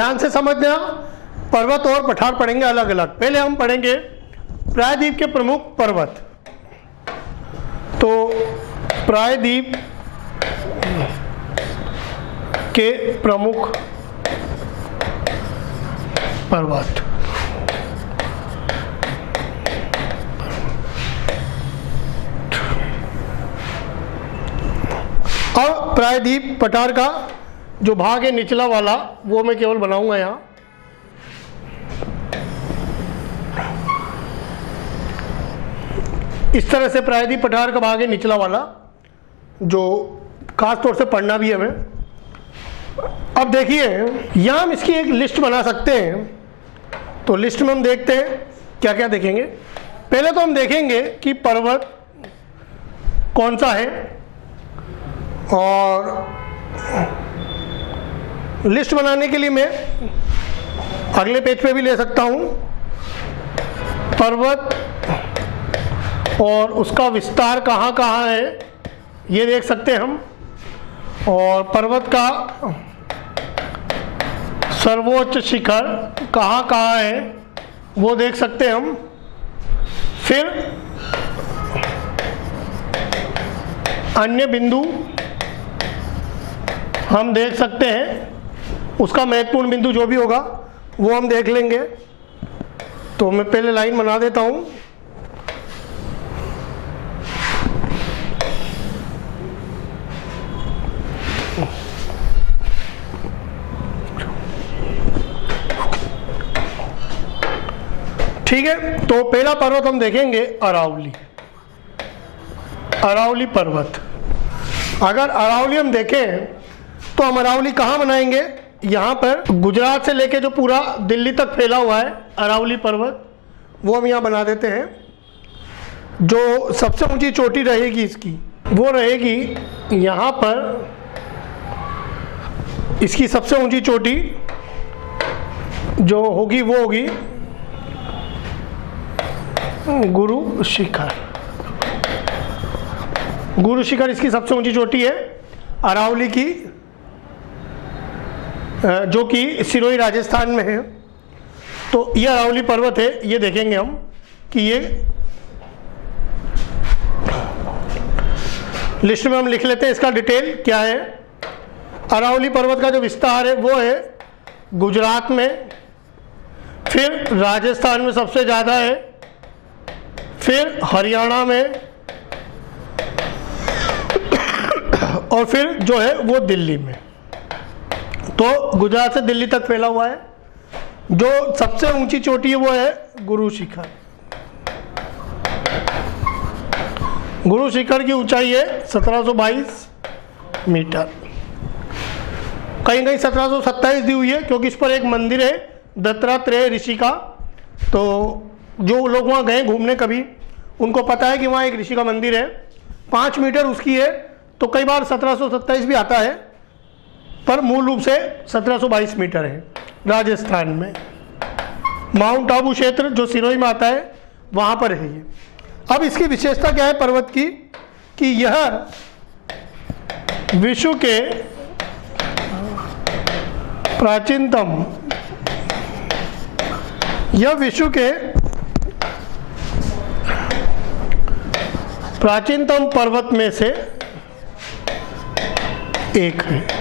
ध्यान से समझना, पर्वत और पठार पढ़ेंगे अलग अलग। पहले हम पढ़ेंगे प्रायद्वीप के प्रमुख पर्वत। तो प्रायद्वीप के प्रमुख पर्वत। अब प्रायद्वीप पठार का जो भाग है निचला वाला, वो मैं केवल बनाऊंगा यहाँ। इस तरह से प्रायद्वीप पठार का भाग है निचला वाला, जो खास तौर से पढ़ना भी है हमें। अब देखिए, यहाँ हम इसकी एक लिस्ट बना सकते हैं। तो लिस्ट में हम देखते हैं क्या क्या देखेंगे। पहले तो हम देखेंगे कि पर्वत कौन सा है, और लिस्ट बनाने के लिए मैं अगले पेज पे भी ले सकता हूँ। पर्वत और उसका विस्तार कहाँ कहाँ है ये देख सकते हैं हम, और पर्वत का सर्वोच्च शिखर कहाँ कहाँ है वो देख सकते हैं हम। फिर अन्य बिंदु हम देख सकते हैं, उसका महत्वपूर्ण बिंदु जो भी होगा वो हम देख लेंगे। तो मैं पहले लाइन बना देता हूँ। ठीक है, तो पहला पर्वत हम देखेंगे अरावली। अरावली पर्वत। अगर अरावली हम देखें तो हम अरावली कहाँ बनाएंगे? यहाँ पर गुजरात से लेके जो पूरा दिल्ली तक फैला हुआ है अरावली पर्वत, वो हम यहाँ बना देते हैं। जो सबसे ऊंची चोटी रहेगी इसकी, वो रहेगी यहाँ पर। इसकी सबसे ऊंची चोटी जो होगी वो होगी गुरु शिखर। गुरु शिखर इसकी सबसे ऊंची चोटी है अरावली की, जो कि सिरोही राजस्थान में है। तो ये अरावली पर्वत है। ये देखेंगे हम कि ये लिस्ट में हम लिख लेते हैं इसका डिटेल क्या है। अरावली पर्वत का जो विस्तार है वो है गुजरात में, फिर राजस्थान में सबसे ज़्यादा है, फिर हरियाणा में, और फिर जो है वो दिल्ली में। तो गुजरात से दिल्ली तक फैला हुआ है। जो सबसे ऊंची चोटी है वो है गुरु शिखर। गुरु शिखर की ऊंचाई है 1722 मीटर। कहीं कहीं 1727 दी हुई है, क्योंकि इस पर एक मंदिर है दत्तात्रेय ऋषि का। तो जो लोग वहाँ गए घूमने कभी, उनको पता है कि वहाँ एक ऋषि का मंदिर है। 5 मीटर उसकी है, तो कई बार 1727 भी आता है, पर मूल रूप से 1722 मीटर है राजस्थान में। माउंट आबू क्षेत्र जो सिरोही में आता है वहाँ पर है ये। अब इसकी विशेषता क्या है पर्वत की, कि यह विश्व के प्राचीनतम, यह विश्व के प्राचीनतम पर्वत में से एक है।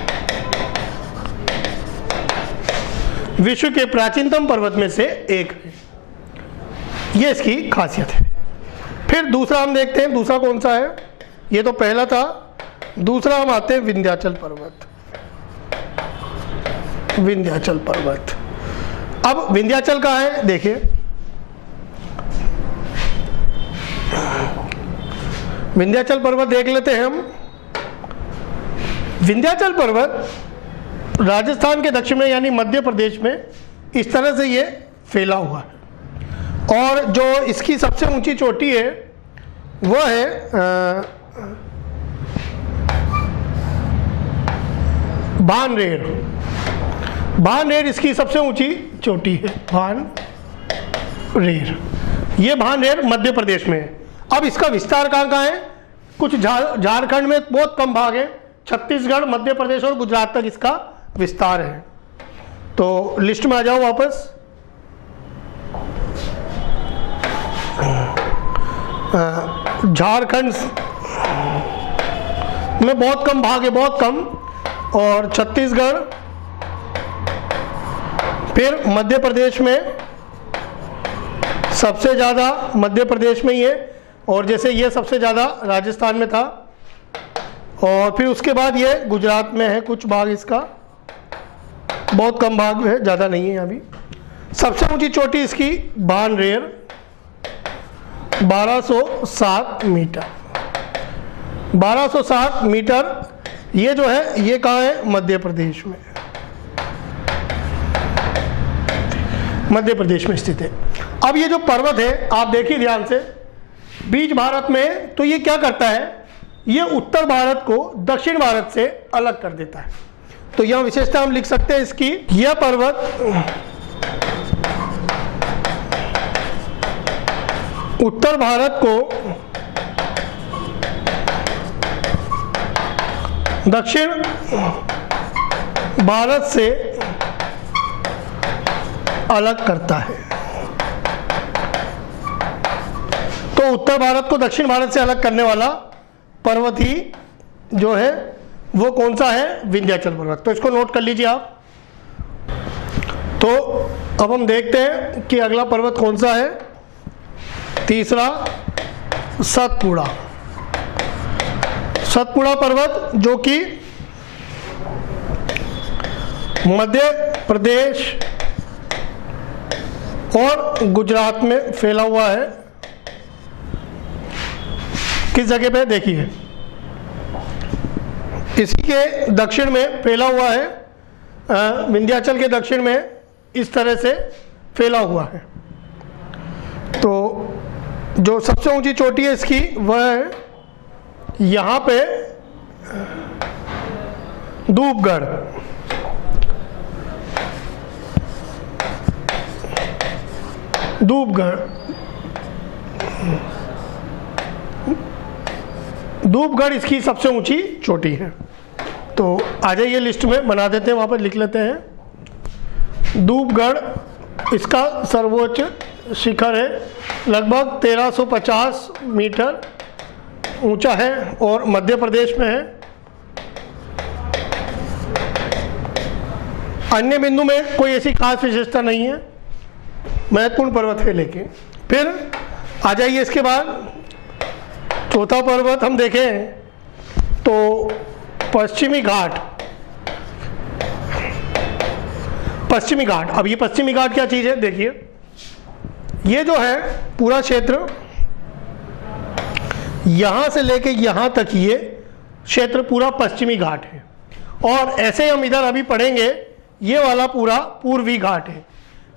विश्व के प्राचीनतम पर्वत में से एक है, ये इसकी खासियत है। फिर दूसरा हम देखते हैं, दूसरा कौन सा है? ये तो पहला था। दूसरा हम आते हैं विंध्याचल पर्वत। विंध्याचल पर्वत। अब विंध्याचल कहाँ है देखिए। विंध्याचल पर्वत देख लेते हैं हम। विंध्याचल पर्वत राजस्थान के दक्षिण में यानी मध्य प्रदेश में इस तरह से ये फैला हुआ है। और जो इसकी सबसे ऊंची चोटी है वह है भानरेर। भानरेर इसकी सबसे ऊंची चोटी है, भानरेर। ये भानरेर मध्य प्रदेश में है। अब इसका विस्तार कहाँ कहाँ है? कुछ झारखंड में बहुत कम भाग है, छत्तीसगढ़, मध्य प्रदेश और गुजरात तक इसका विस्तार है। तो लिस्ट में आ जाओ वापस। झारखंड में बहुत कम भाग है, बहुत कम, और छत्तीसगढ़, फिर मध्य प्रदेश में सबसे ज़्यादा मध्य प्रदेश में ही है, और जैसे ये सबसे ज़्यादा राजस्थान में था, और फिर उसके बाद ये गुजरात में है कुछ भाग, इसका बहुत कम भाग है, ज़्यादा नहीं है यहाँ भी। सबसे ऊंची चोटी इसकी बानरेर 1207 मीटर। 1207 मीटर ये जो है ये कहाँ है? मध्य प्रदेश में, मध्य प्रदेश में स्थित है। अब ये जो पर्वत है आप देखिए ध्यान से, बीच भारत में, तो ये क्या करता है? ये उत्तर भारत को दक्षिण भारत से अलग कर देता है। तो यह विशेषता हम लिख सकते हैं इसकी, यह पर्वत उत्तर भारत को दक्षिण भारत से अलग करता है। तो उत्तर भारत को दक्षिण भारत से अलग करने वाला पर्वत ही जो है वो कौन सा है? विंध्याचल पर्वत। तो इसको नोट कर लीजिए आप। तो अब हम देखते हैं कि अगला पर्वत कौन सा है। तीसरा सतपुड़ा। सतपुड़ा पर्वत जो कि मध्य प्रदेश और गुजरात में फैला हुआ है। किस जगह पे? देखिए इसी के दक्षिण में फैला हुआ है, विंध्याचल के दक्षिण में इस तरह से फैला हुआ है। तो जो सबसे ऊंची चोटी है इसकी वह है यहाँ पे धूपगढ़। धूपगढ़ इसकी सबसे ऊंची चोटी है। तो आ जाइए लिस्ट में बना देते हैं, वहाँ पर लिख लेते हैं। धूपगढ़ इसका सर्वोच्च शिखर है, लगभग 1350 मीटर ऊंचा है और मध्य प्रदेश में है। अन्य बिंदु में कोई ऐसी खास विशेषता नहीं है, महत्वपूर्ण पर्वत है। लेकिन फिर आ जाइए इसके बाद चौथा पर्वत हम देखें तो पश्चिमी घाट। पश्चिमी घाट, अब ये पश्चिमी घाट क्या चीज़ है? देखिए ये जो है पूरा क्षेत्र यहाँ से लेके यहाँ तक ये क्षेत्र पूरा पश्चिमी घाट है। और ऐसे हम इधर अभी पढ़ेंगे, ये वाला पूरा पूर्वी घाट है।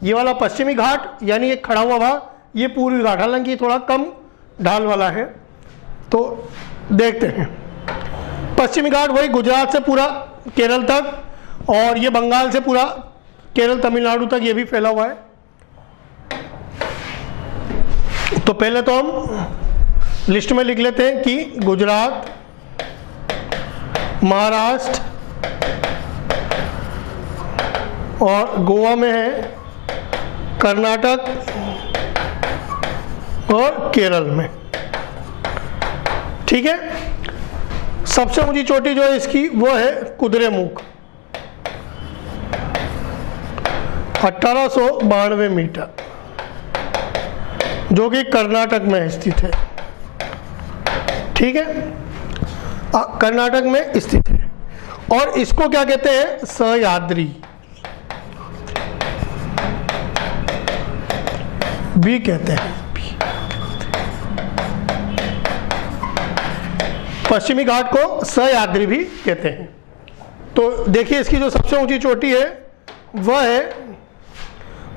ये वाला पश्चिमी घाट यानी एक खड़ा हुआ भाग, ये पूर्वी घाट, हालांकि थोड़ा कम ढाल वाला है। तो देखते हैं पश्चिमी घाट वही गुजरात से पूरा केरल तक, और ये बंगाल से पूरा केरल तमिलनाडु तक ये भी फैला हुआ है। तो पहले तो हम लिस्ट में लिख लेते हैं कि गुजरात, महाराष्ट्र और गोवा में है, कर्नाटक और केरल में। ठीक है। सबसे ऊंची चोटी जो है इसकी वो है कुद्रेमुख, 1892 मीटर, जो कि कर्नाटक में स्थित है। ठीक है, कर्नाटक में स्थित है। और इसको क्या कहते हैं? सह्याद्री भी कहते हैं। पश्चिमी घाट को सह्याद्री भी कहते हैं। तो देखिए इसकी जो सबसे ऊंची चोटी है वह है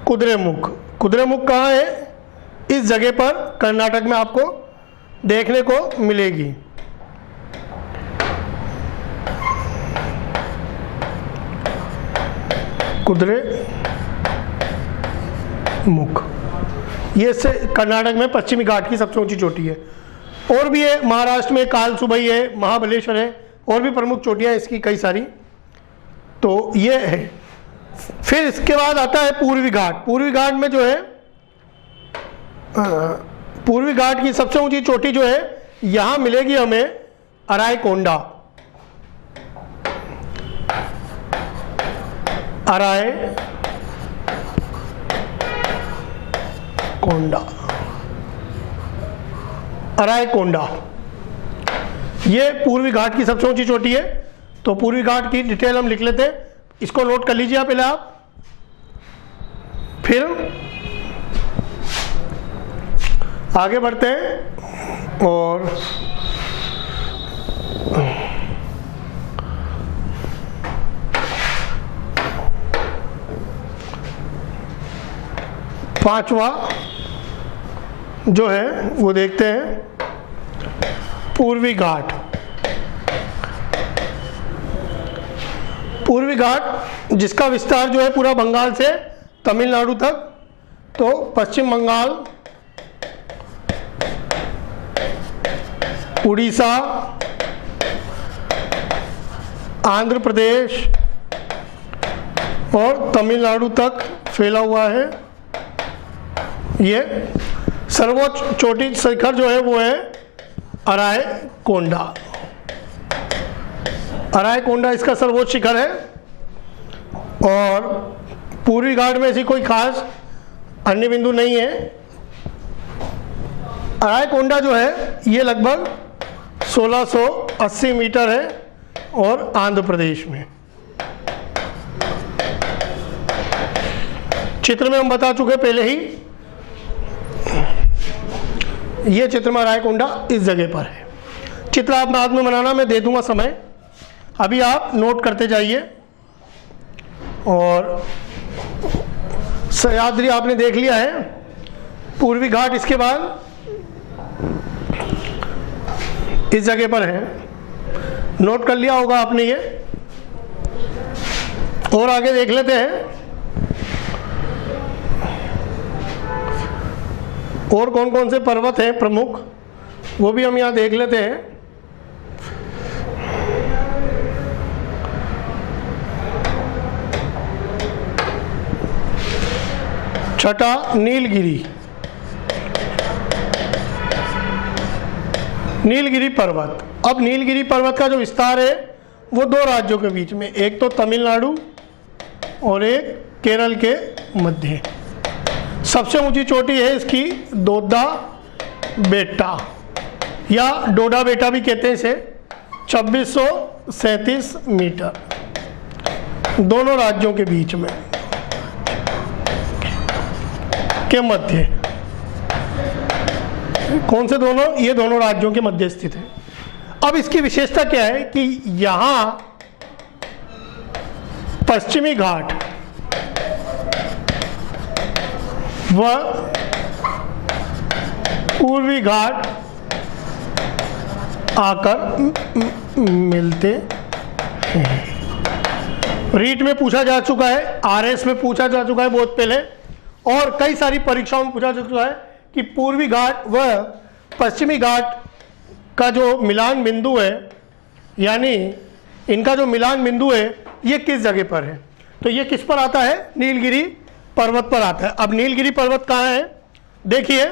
कुद्रेमुख। कुद्रेमुख कहाँ है? इस जगह पर कर्नाटक में आपको देखने को मिलेगी। कुद्रेमुख, ये से कर्नाटक में पश्चिमी घाट की सबसे ऊंची चोटी है। और भी है, महाराष्ट्र में कालसुबई है, महाबलेश्वर है, और भी प्रमुख चोटियां इसकी कई सारी। तो ये है। फिर इसके बाद आता है पूर्वी घाट। पूर्वी घाट में जो है पूर्वी घाट की सबसे ऊंची चोटी जो है यहां मिलेगी हमें अरायकोंडा। अरायकोंडा ये पूर्वी घाट की सबसे ऊंची चोटी है। तो पूर्वी घाट की डिटेल हम लिख लेते हैं, इसको नोट कर लीजिए पहले आप। फिर आगे बढ़ते हैं और पांचवा जो है वो देखते हैं पूर्वी घाट। पूर्वी घाट जिसका विस्तार जो है पूरा बंगाल से तमिलनाडु तक, तो पश्चिम बंगाल, उड़ीसा, आंध्र प्रदेश और तमिलनाडु तक फैला हुआ है। ये सर्वोच्च चोटी शिखर जो है वो है अरायकोंडा। अरायकोंडा इसका सर्वोच्च शिखर है। और पूर्वी घाट में ऐसी कोई खास अन्य बिंदु नहीं है। अरायकोंडा जो है ये लगभग 1680 मीटर है और आंध्र प्रदेश में। चित्र में हम बता चुके पहले ही, ये चित्र में अरायकोंडा इस जगह पर है। चित्र आप बाद में बनाना, मैं दे दूंगा समय, अभी आप नोट करते जाइए। और सह्याद्री आपने देख लिया है, पूर्वी घाट इसके बाद इस जगह पर है, नोट कर लिया होगा आपने ये। और आगे देख लेते हैं और कौन कौन से पर्वत हैं प्रमुख, वो भी हम यहाँ देख लेते हैं। छठा नीलगिरी। नीलगिरी पर्वत। अब नीलगिरी पर्वत का जो विस्तार है वो दो राज्यों के बीच में, एक तो तमिलनाडु और एक केरल के मध्य। सबसे ऊंची चोटी है इसकी दोड्डा बेटा या डोडा बेटा भी कहते हैं इसे, 2637 मीटर, दोनों राज्यों के बीच में के मध्य। कौन से दोनों? ये दोनों राज्यों के मध्य स्थित है। अब इसकी विशेषता क्या है कि यहां पश्चिमी घाट व पूर्वी घाट आकर मिलते हैं। रीट में पूछा जा चुका है, आरएस में पूछा जा चुका है बहुत पहले, और कई सारी परीक्षाओं में पूछा जा चुका है कि पूर्वी घाट व पश्चिमी घाट का जो मिलान बिंदु है, यानी इनका जो मिलान बिंदु है ये किस जगह पर है। तो ये किस पर आता है? नीलगिरी पर्वत पर आता है। अब नीलगिरी पर्वत कहाँ है? देखिए,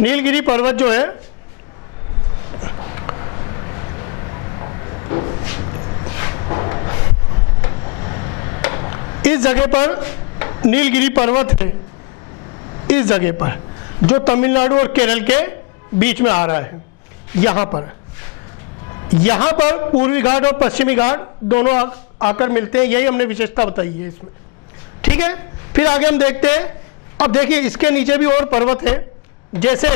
नीलगिरी पर्वत जो है इस जगह पर नीलगिरी पर्वत है, इस जगह पर जो तमिलनाडु और केरल के बीच में आ रहा है। यहाँ पर पूर्वी घाट और पश्चिमी घाट दोनों आकर मिलते हैं, यही हमने विशेषता बताई है इसमें। ठीक है, फिर आगे हम देखते हैं। अब देखिए इसके नीचे भी और पर्वत है, जैसे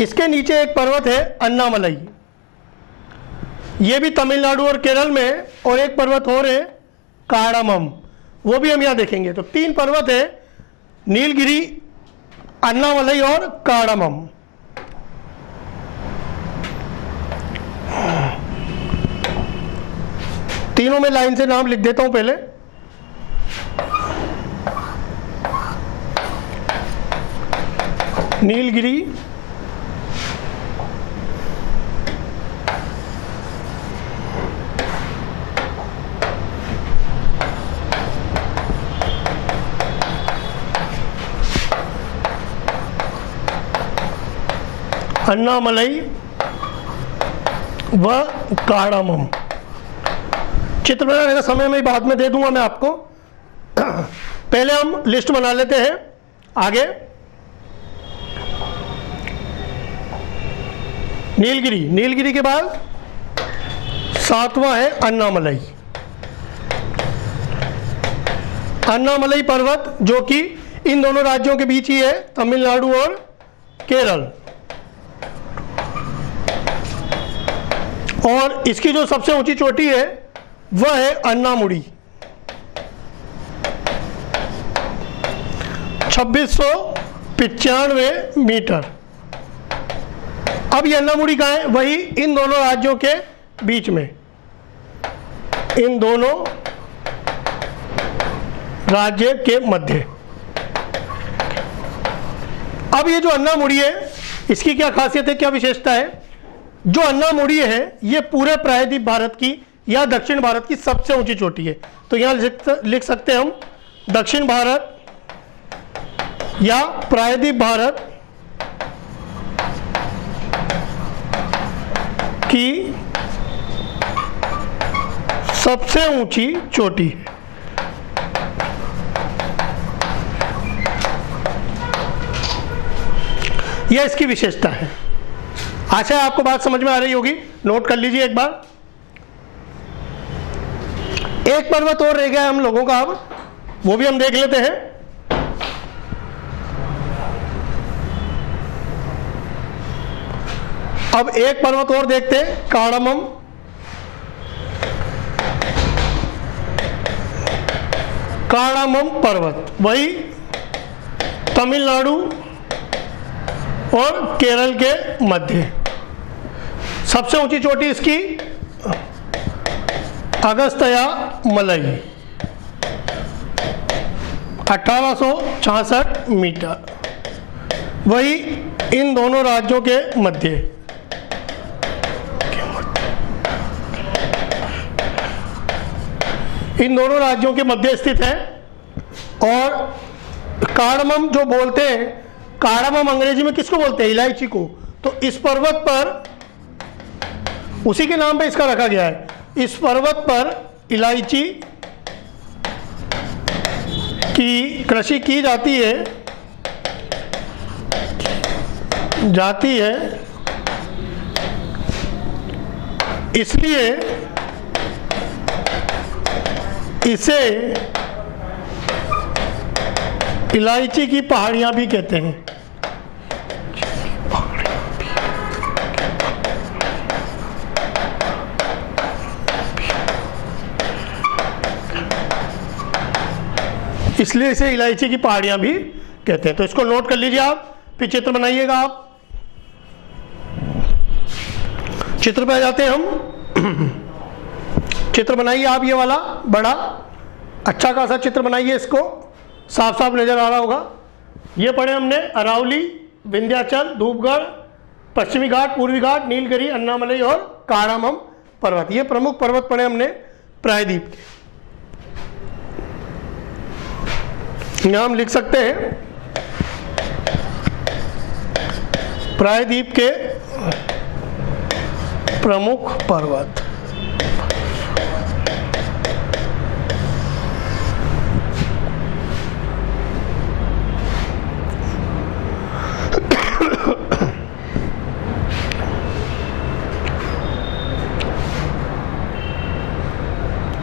इसके नीचे एक पर्वत है अन्नामलई, ये भी तमिलनाडु और केरल में, और एक पर्वत और है काड़ामम, वो भी हम यहाँ देखेंगे। तो तीन पर्वत है, नीलगिरी, अन्नामलई और काड़ामम। तीनों में लाइन से नाम लिख देता हूं पहले। नीलगिरी, अन्नामलई व कार्डामम। चित्र बनाने का समय मैं बाद में दे दूंगा मैं आपको। पहले हम लिस्ट बना लेते हैं आगे। नीलगिरी, नीलगिरी के बाद 7वां है अन्नामलई। अन्नामलई पर्वत जो कि इन दोनों राज्यों के बीच ही है, तमिलनाडु और केरल। और इसकी जो सबसे ऊंची चोटी है वह है अन्नामुड़ी, 2695 मीटर। अब ये अन्नामुड़ी कहाँ है? वही इन दोनों राज्यों के बीच में, इन दोनों राज्य के मध्य। अब ये जो अन्नामुड़ी है इसकी क्या खासियत है, क्या विशेषता है? जो अन्नामुड़ी है ये पूरे प्रायद्वीप भारत की या दक्षिण भारत की सबसे ऊंची चोटी है। तो यहां लिख सकते हैं हम दक्षिण भारत या प्रायद्वीप भारत की सबसे ऊंची चोटी। यह इसकी विशेषता है। आशा है आपको बात समझ में आ रही होगी। नोट कर लीजिए एक बार। एक पर्वत और रह गया है हम लोगों का, अब वो भी हम देख लेते हैं। अब एक पर्वत और देखते हैं, कार्डामम। कार्डामम पर्वत वही तमिलनाडु और केरल के मध्य। सबसे ऊंची चोटी इसकी अगस्त्यामलई, 1866 मीटर, वही इन दोनों राज्यों के मध्य। इन दोनों राज्यों के मध्य स्थित है। और कार्डामम जो बोलते हैं, कार्डामम अंग्रेजी में किसको बोलते हैं? इलायची को। तो इस पर्वत पर, उसी के नाम पे इसका रखा गया है, इस पर्वत पर इलायची की कृषि की जाती है, इसलिए इसे इलायची की पहाड़ियां भी कहते हैं। इसलिए इसे इलायची की पहाड़ियां भी कहते हैं। तो इसको नोट कर लीजिए आप, फिर चित्र बनाइएगा आप। चित्र पे आ जाते हैं हम। चित्र बनाइए आप, ये वाला बड़ा अच्छा खासा चित्र बनाइए, इसको साफ साफ नजर आ रहा होगा। ये पढ़े हमने अरावली, विंध्याचल, धूपगढ़, पश्चिमी घाट, पूर्वी घाट, नीलगिरी, अन्नामलई और कार्डामम पर्वत। ये प्रमुख पर्वत पढ़े हमने प्रायद्वीप के। यहां हम लिख सकते हैं प्रायद्वीप के प्रमुख पर्वत।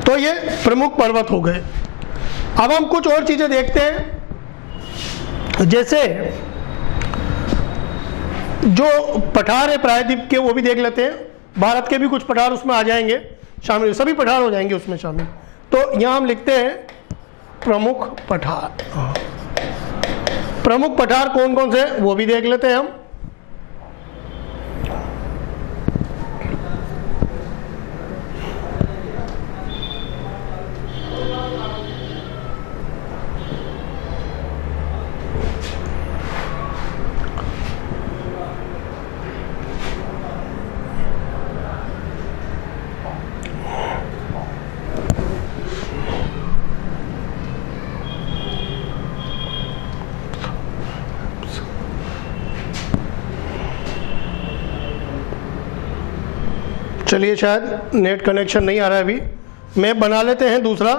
तो ये प्रमुख पर्वत हो गए। अब हम कुछ और चीजें देखते हैं, जैसे जो पठार है प्रायद्वीप के वो भी देख लेते हैं। भारत के भी कुछ पठार उसमें आ जाएंगे शामिल, सभी पठार हो जाएंगे उसमें शामिल। तो यहां हम लिखते हैं प्रमुख पठार। प्रमुख पठार कौन कौन से वो भी देख लेते हैं हम। चलिए, शायद नेट कनेक्शन नहीं आ रहा है अभी, मैं बना लेते हैं दूसरा।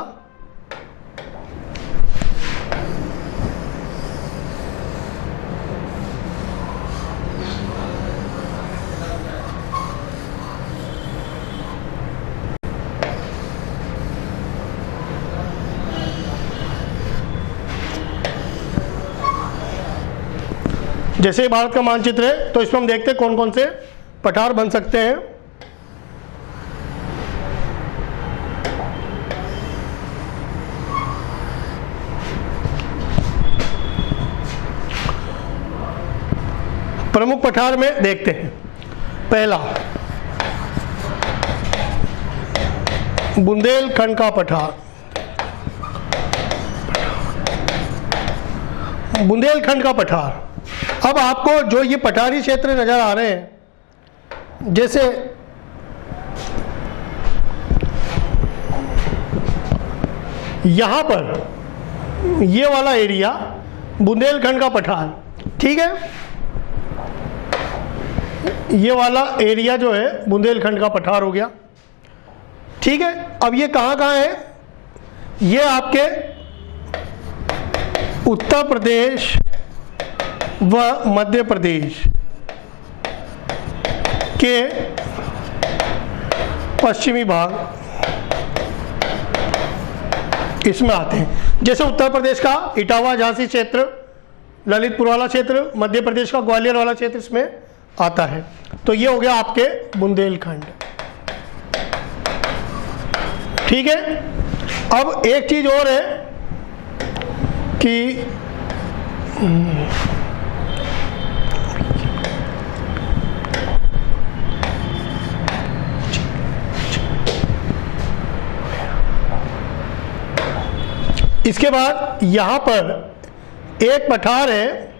जैसे ही भारत का मानचित्र है तो इसमें हम देखते हैं कौन कौन से पठार बन सकते हैं। प्रमुख पठार में देखते हैं, पहला बुंदेलखंड का पठार। बुंदेलखंड का पठार, अब आपको जो ये पठारी क्षेत्र नजर आ रहे हैं, जैसे यहां पर ये वाला एरिया बुंदेलखंड का पठार, ठीक है, ये वाला एरिया जो है बुंदेलखंड का पठार हो गया, ठीक है। अब ये कहां कहां है, ये आपके उत्तर प्रदेश व मध्य प्रदेश के पश्चिमी भाग इसमें आते हैं। जैसे उत्तर प्रदेश का इटावा झांसी क्षेत्र, ललितपुर वाला क्षेत्र, मध्य प्रदेश का ग्वालियर वाला क्षेत्र इसमें आता है। तो ये हो गया आपके बुंदेलखंड, ठीक है। अब एक चीज और है कि इसके बाद यहां पर एक पठार है,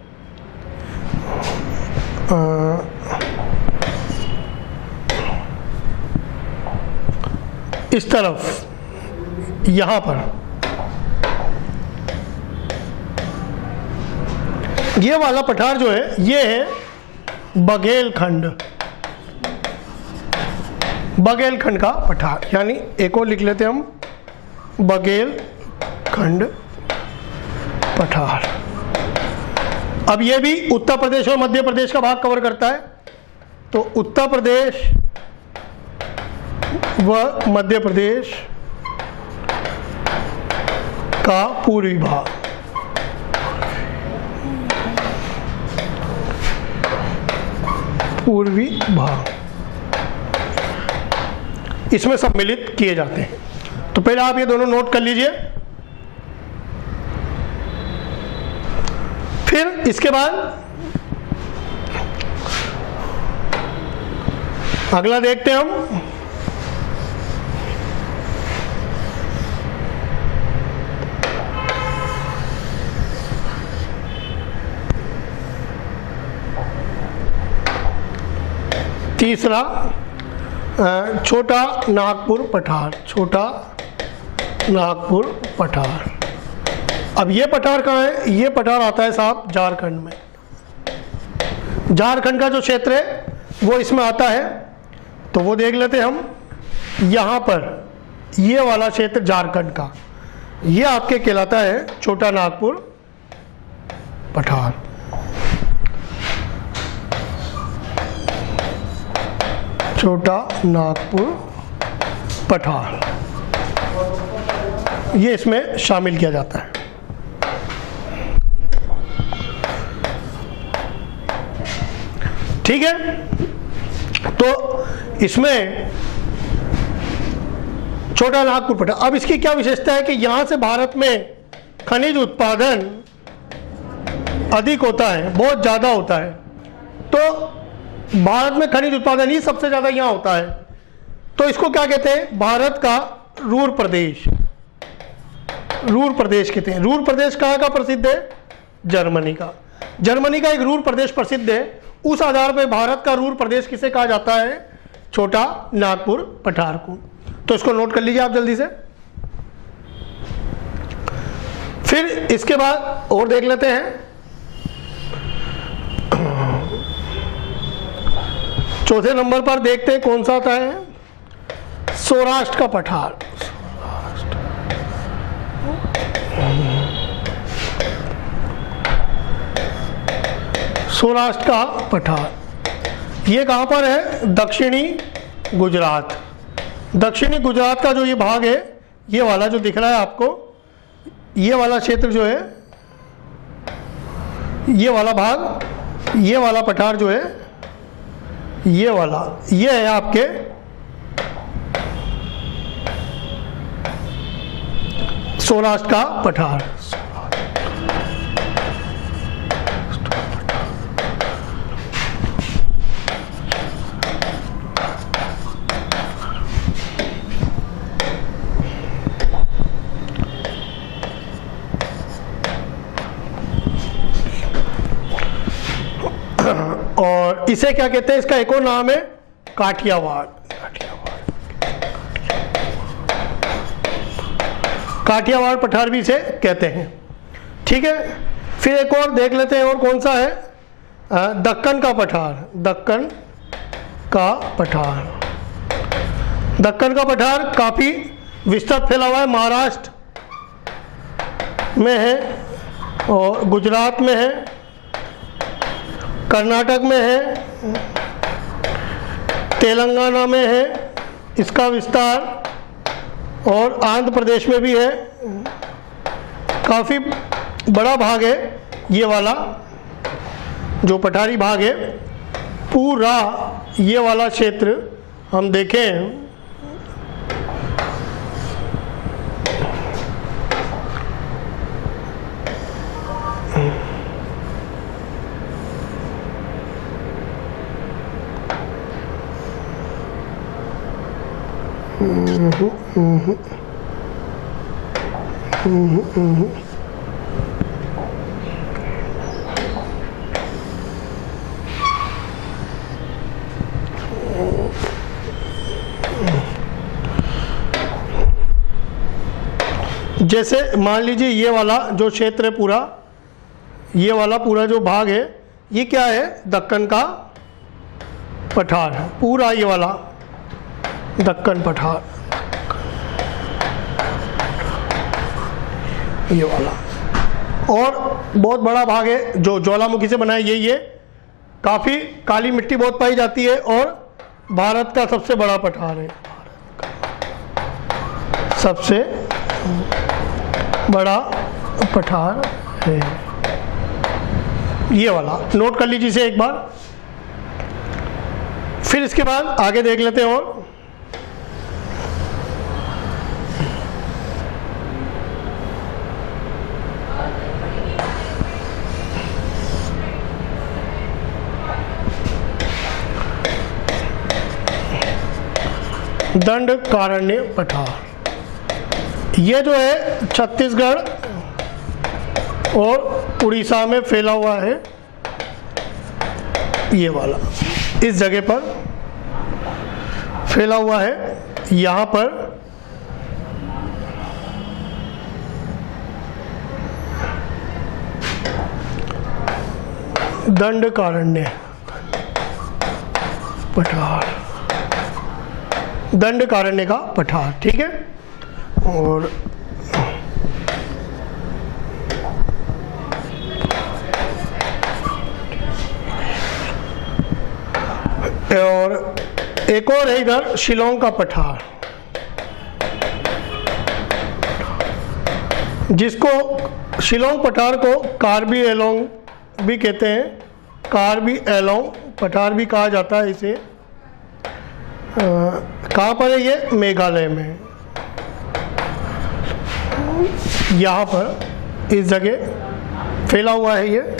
इस तरफ यहां पर ये वाला पठार जो है ये है बघेलखंड, बघेलखंड का पठार, यानी एक और लिख लेते हैं हम, बघेलखंड पठार। अब ये भी उत्तर प्रदेश और मध्य प्रदेश का भाग कवर करता है, तो उत्तर प्रदेश व मध्य प्रदेश का पूर्वी भाग, पूर्वी भाग इसमें सम्मिलित किए जाते हैं। तो पहले आप ये दोनों नोट कर लीजिए। फिर इसके बाद अगला देखते हैं हम, तीसरा छोटा नागपुर पठार, छोटा नागपुर पठार। अब ये पठार कहाँ है, ये पठार आता है साहब झारखंड में। झारखंड का जो क्षेत्र है वो इसमें आता है, तो वो देख लेते हैं हम। यहाँ पर ये वाला क्षेत्र झारखंड का, ये आपके कहलाता है छोटा नागपुर पठार। छोटा नागपुर पठार ये इसमें शामिल किया जाता है। ठीक है, तो इसमें छोटा नागपुर पठार। अब इसकी क्या विशेषता है कि यहां से भारत में खनिज उत्पादन अधिक होता है, बहुत ज्यादा होता है। तो भारत में खनिज उत्पादन ही सबसे ज्यादा यहां होता है, तो इसको क्या कहते हैं, भारत का रूर प्रदेश, रूर प्रदेश कहते हैं। रूर प्रदेश कहाँ का प्रसिद्ध है, जर्मनी का। जर्मनी का एक रूर प्रदेश प्रसिद्ध है, उस आधार पर भारत का रूर प्रदेश किसे कहा जाता है, छोटा नागपुर पठार को। तो इसको नोट कर लीजिए आप जल्दी से। फिर इसके बाद और देख लेते हैं, चौथे नंबर पर देखते हैं कौन सा आता है, सौराष्ट्र का पठार, सौराष्ट्र का पठार, ये कहाँ पर है? दक्षिणी गुजरात। दक्षिणी गुजरात का जो ये भाग है, ये वाला जो दिख रहा है आपको, ये वाला क्षेत्र जो है, ये वाला भाग, ये वाला पठार जो है, ये वाला, ये है आपके सौराष्ट्र का पठार। और इसे क्या कहते हैं? इसका एक और नाम है काठियावाड़। काठियावाड़ पठार भी इसे कहते हैं। ठीक है, फिर एक और देख लेते हैं, और कौन सा है? दक्कन का पठार। दक्कन का पठार, दक्कन का पठार काफ़ी विस्तृत फैला हुआ है। महाराष्ट्र में है और गुजरात में है, कर्नाटक में है, तेलंगाना में है इसका विस्तार, और आंध्र प्रदेश में भी है। काफ़ी बड़ा भाग है ये वाला जो पठारी भाग है। पूरा ये वाला क्षेत्र हम देखें जैसे मान लीजिए ये वाला जो क्षेत्र है पूरा, ये वाला पूरा जो भाग है, ये क्या है? दक्कन का पठार है पूरा, ये वाला दक्कन पठार, ये वाला। और बहुत बड़ा भाग है जो ज्वालामुखी से बना है, यही है। काफ़ी काली मिट्टी बहुत पाई जाती है और भारत का सबसे बड़ा पठार है, सबसे बड़ा पठार है ये वाला। नोट कर लीजिए इसे एक बार। फिर इसके बाद आगे देख लेते हैं। और दंडकारण्य पठार, ये जो है छत्तीसगढ़ और उड़ीसा में फैला हुआ है। ये वाला इस जगह पर फैला हुआ है। यहाँ पर दंडकारण्य पठार, दंडकारण्य का पठार। ठीक है, और एक और है इधर शिलोंग का पठार, जिसको शिलोंग पठार को कार्बी एलोंग भी कहते हैं। कार्बी एलोंग पठार भी कहा जाता है इसे। कहाँ पर है ये? मेघालय में। यहाँ पर इस जगह फैला हुआ है ये।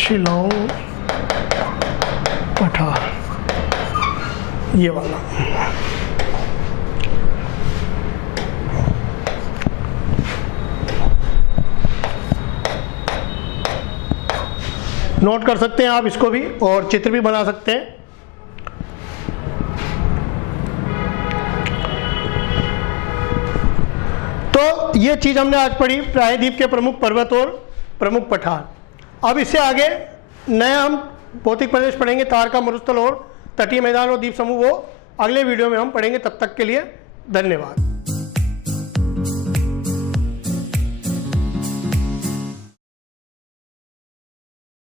शिलोंग पठार, ये वाला। नोट कर सकते हैं आप इसको भी, और चित्र भी बना सकते हैं। तो ये चीज हमने आज पढ़ी, प्रायद्वीप के प्रमुख पर्वत और प्रमुख पठार। अब इससे आगे नया हम भौतिक प्रदेश पढ़ेंगे, तारका मरुस्थल और तटीय मैदान और द्वीप समूह, वो अगले वीडियो में हम पढ़ेंगे। तब तक के लिए धन्यवाद।